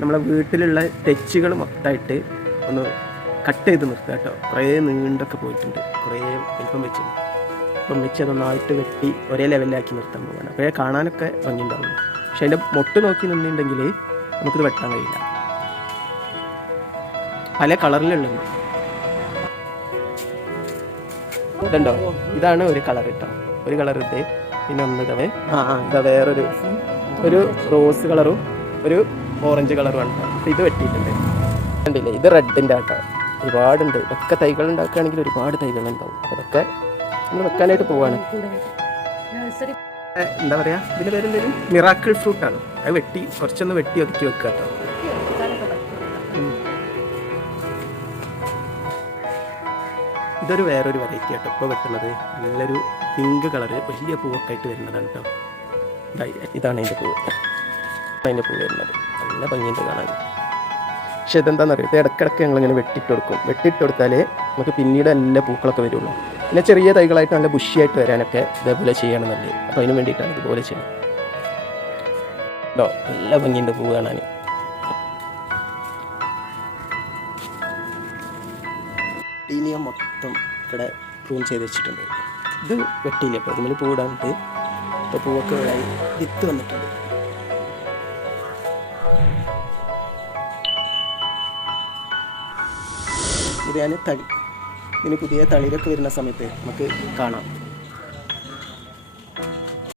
നമ്മളെ വീട്ടിലുള്ള തെച്ചുകൾ മൊത്തമായിട്ട് ഒന്ന് കട്ട് ചെയ്ത് നിർത്തുക കേട്ടോ. കുറേ നീണ്ടൊക്കെ പോയിട്ടുണ്ട്, കുറേ വലിപ്പം വെച്ചിട്ടുണ്ട്. അപ്പം വെച്ച് അതൊന്നായിട്ട് വെട്ടി ഒരേ ലെവലിലാക്കി നിർത്താൻ പോകാണ്. അപ്പോഴേ കാണാനൊക്കെ ഭംഗിയുണ്ടാവുള്ളൂ. പക്ഷെ അതിൻ്റെ മൊട്ട് നോക്കി നിന്നിട്ടുണ്ടെങ്കിൽ നമുക്കിത് വെട്ടാൻ കഴിയില്ല. പല കളറിലുള്ളത് ഇതുണ്ടോ, ഇതാണ് ഒരു കളർ കേട്ടോ. ഒരു കളർ ഇത്, പിന്നെ ഒന്ന് ഇതവേ ഇതാ വേറൊരു റോസ് കളറും ഒരു ഓറഞ്ച് കളറുമാണ്. അപ്പോൾ ഇത് വെട്ടിയിട്ടുണ്ട്. കണ്ടില്ലേ, ഇത് റെഡിൻ്റെ ആട്ടോ. ഒരുപാടുണ്ട്. ഒക്കെ തൈകൾ ഉണ്ടാക്കുകയാണെങ്കിൽ ഒരുപാട് തൈകളുണ്ടാവും. അതൊക്കെ നമ്മൾ വെക്കാനായിട്ട് പോവാണ്. എന്താ പറയുക, ഇതിൻ്റെ പേരെന്തെങ്കിലും മിറാക്കിൾ ഫ്രൂട്ടാണ്. അത് കുറച്ചൊന്ന് വെട്ടി ഒതുക്കി വെക്കുക കേട്ടോ. ഇതൊരു വേറൊരു വെറൈറ്റി ആട്ടോ ഇപ്പോൾ വെട്ടുന്നത്. നല്ലൊരു പിങ്ക് കളറ് വലിയ പൂവൊക്കെ ആയിട്ട് വരുന്നതാണ് കേട്ടോ. ഇതാണ് അതിൻ്റെ പൂവ്. അതിൻ്റെ പൂവ് വരുന്നത് നല്ല ഭംഗിയുണ്ട് കാണാൻ. പക്ഷെ ഇതെന്താണെന്ന് അറിയാം, ഇത് ഇടയ്ക്കിടയ്ക്ക് ഞങ്ങളിങ്ങനെ വെട്ടിട്ട് കൊടുക്കും. വെട്ടിട്ട് കൊടുത്താലേ നമുക്ക് പിന്നീട് എല്ലാ പൂക്കളൊക്കെ വരുള്ളൂ. പിന്നെ ചെറിയ തൈകളായിട്ട് നല്ല ബുഷിയായിട്ട് വരാനൊക്കെ ഇതേപോലെ ചെയ്യണമെന്നല്ലേ. അപ്പോൾ അതിന് വേണ്ടിയിട്ടാണ് ഇതുപോലെ ചെയ്യുന്നത് കേട്ടോ. നല്ല ഭംഗിയുണ്ട് പൂവ് കാണാൻ. ഇനി മൊത്തം ഇവിടെ പ്രൂൺ ചെയ്ത് വെച്ചിട്ടുണ്ട്. ഇത് വെട്ടിയില്ല അപ്പോൾ ഇതിൽ പൂവിടാനിട്ട്. ഇപ്പോൾ പൂവൊക്കെ ആയി വിത്ത് വന്നിട്ടുണ്ട്. ഇത് ഞാൻ ഇതിന് പുതിയ തളിരൊക്കെ വരുന്ന സമയത്ത് നമുക്ക് കാണാം.